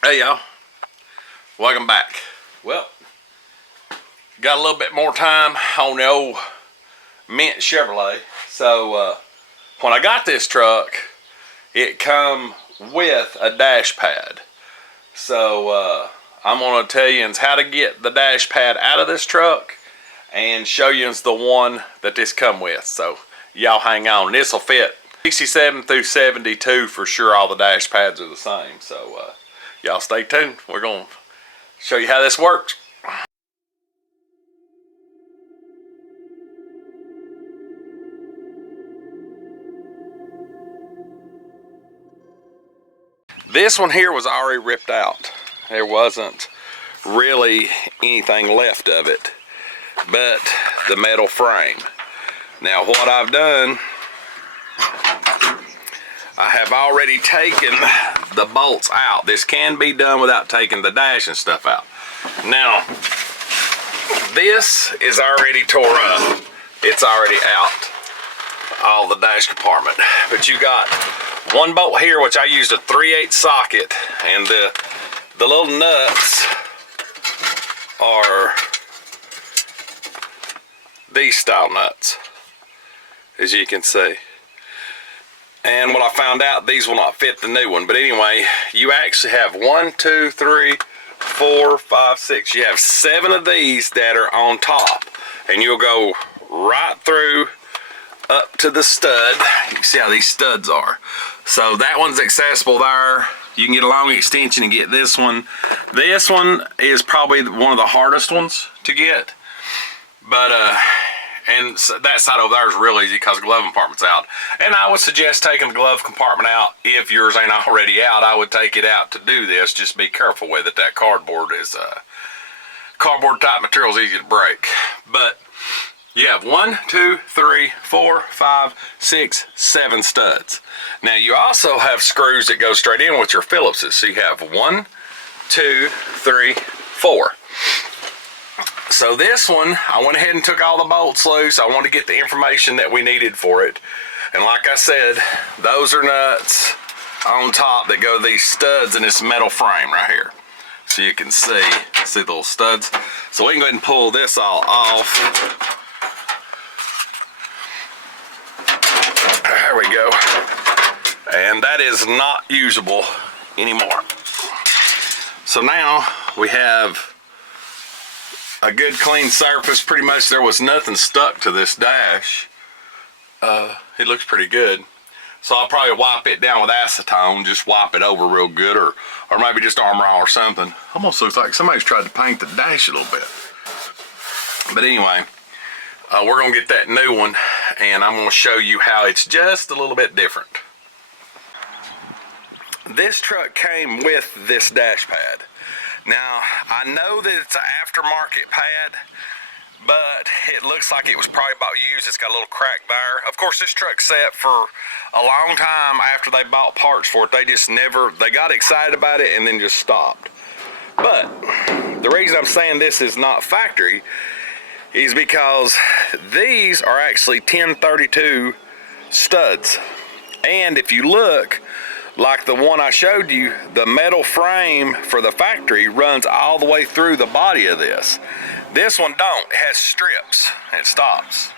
Hey y'all, welcome back. Well, got a little bit more time on the old mint Chevrolet. So when I got this truck, it come with a dash pad. So I'm gonna tell you how to get the dash pad out of this truck and show you the one that this come with. So y'all hang on. This will fit 67 through 72 for sure. All the dash pads are the same. So y'all stay tuned. We're gonna show you how this works. This one here was already ripped out. There wasn't really anything left of it but the metal frame. Now what I've done, I have already taken the bolts out. This can be done without taking the dash and stuff out. Now this is already tore up. It's already out, all the dash compartment. But you got one bolt here, which I used a 3/8 socket, and the little nuts are these style nuts, as you can see. And when I found out, these will not fit the new one. But anyway, you actually have 1, 2, 3, 4, 5, 6. You have 7 of these that are on top, and you'll go right through up to the stud. You can see how these studs are. So that one's accessible there. You can get a long extension and get this one. This one is probably one of the hardest ones to get. But and so that side over there is real easy because the glove compartment's out. And I would suggest taking the glove compartment out if yours ain't already out. I would take it out to do this. Just be careful with it. That cardboard is cardboard type material is easy to break. But you have 1, 2, 3, 4, 5, 6, 7 studs. Now you also have screws that go straight in with your Phillipses. So you have 1, 2, 3, 4. So this one, I went ahead and took all the bolts loose. I wanted to get the information that we needed for it. And like I said, those are nuts on top that go to these studs in this metal frame right here. So you can see the little studs. So we can go ahead and pull this all off. There we go. And that is not usable anymore. So now we have a good clean surface. Pretty much there was nothing stuck to this dash. It looks pretty good. So I'll probably wipe it down with acetone, just wipe it over real good, or maybe just Armor All or something. Almost looks like somebody's tried to paint the dash a little bit. But anyway, we're gonna get that new one, and I'm gonna show you how it's just a little bit different. This truck came with this dash pad. Now, I know that it's an aftermarket pad, but it looks like it was probably bought used. It's got a little crack there. Of course, this truck sat for a long time after they bought parts for it. They just never, they got excited about it and then just stopped. But the reason I'm saying this is not factory is because these are actually 1032 studs. And if you look, like the one I showed you, the metal frame for the factory runs all the way through the body of this. This one don't. It has strips. It stops.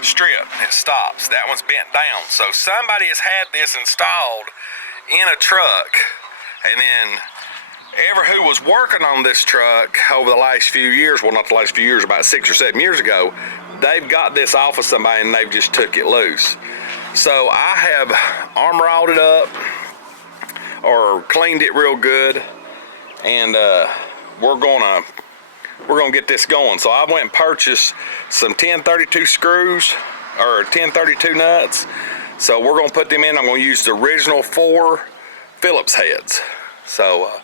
Strip. It stops. That one's bent down. So somebody has had this installed in a truck, and then who was working on this truck over the last few years, well, not the last few years, about 6 or 7 years ago, they've got this off of somebody and they've just took it loose. So I have Armor All'd it up or cleaned it real good, and we're gonna get this going. So I went and purchased some 1032 screws or 1032 nuts. So we're gonna put them in. I'm gonna use the original 4 Phillips heads. So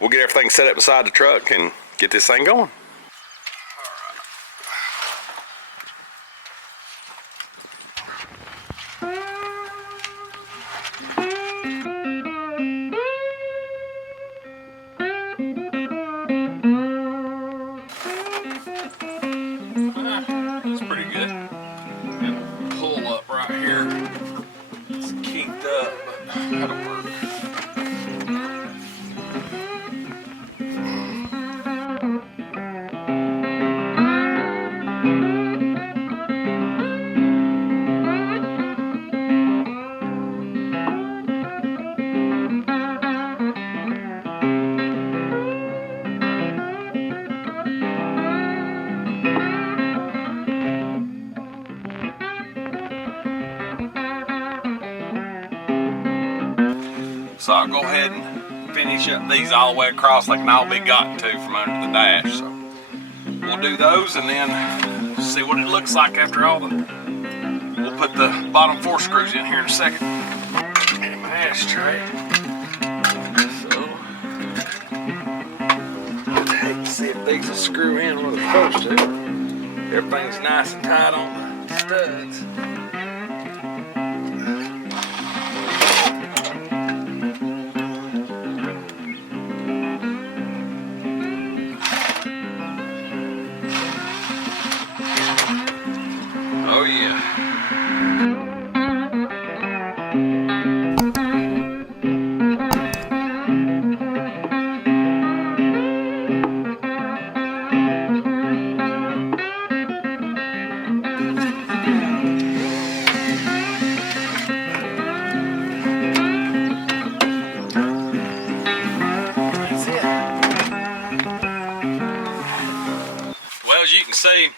we'll get everything set up beside the truck and get this thing going. That's pretty good. And pull up right here. It's kinked up, but that'll work. So I'll go ahead and finish up these all the way across. They can all be gotten to from under the dash. So we'll do those and then see what it looks like after all the. We'll put the bottom 4 screws in here in a second. And my ashtray. So I'll take and see if these will screw in where they're supposed to. Everything's nice and tight on the studs. Oh yeah. Well, as you can see,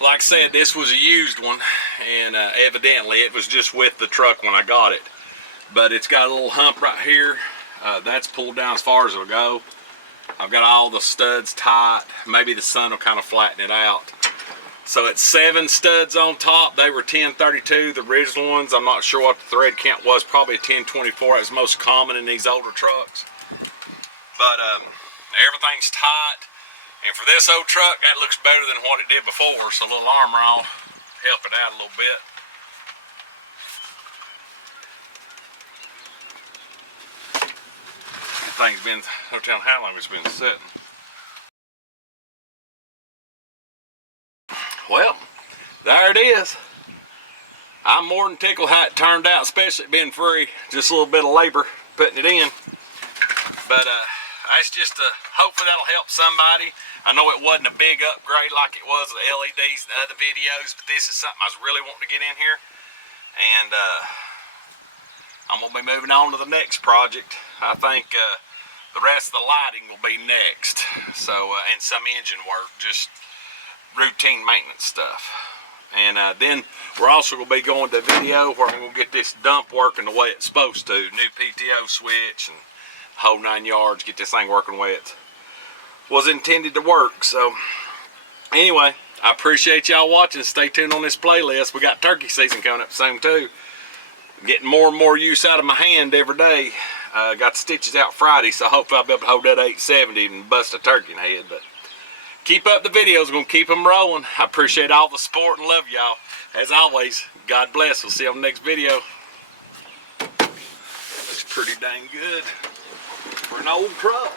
like I said, this was a used one, and evidently it was just with the truck when I got it. But it's got a little hump right here. That's pulled down as far as it'll go. I've got all the studs tight. Maybe the sun will kind of flatten it out. So it's 7 studs on top. They were 1032, the original ones. I'm not sure what the thread count was. Probably a 1024. It was most common in these older trucks. But everything's tight. And for this old truck, that looks better than what it did before, so a little armor on help it out a little bit. The thing's been, no telling how long it's been sitting. Well, there it is. I'm more than tickled how it turned out, especially being free. Just a little bit of labor putting it in. But that's just hopefully that'll help somebody. I know it wasn't a big upgrade like it was the LEDs and other videos, but this is something I was really wanting to get in here. And I'm going to be moving on to the next project. I think the rest of the lighting will be next. So, and some engine work, just routine maintenance stuff. And then we're also going to be going to a video where I'm going to get this dump working the way it's supposed to. New PTO switch and the whole 9 yards, get this thing working the way it was intended to work. So anyway, I appreciate y'all watching. Stay tuned on this playlist. We got turkey season coming up soon too. I'm getting more and more use out of my hand every day. Got the stitches out Friday, so hopefully I'll be able to hold that 870 and bust a turkey in the head. But keep up the videos. We're going to keep them rolling. I appreciate all the support and love y'all. As always, God bless. We'll see you on the next video. Looks pretty dang good for an old truck.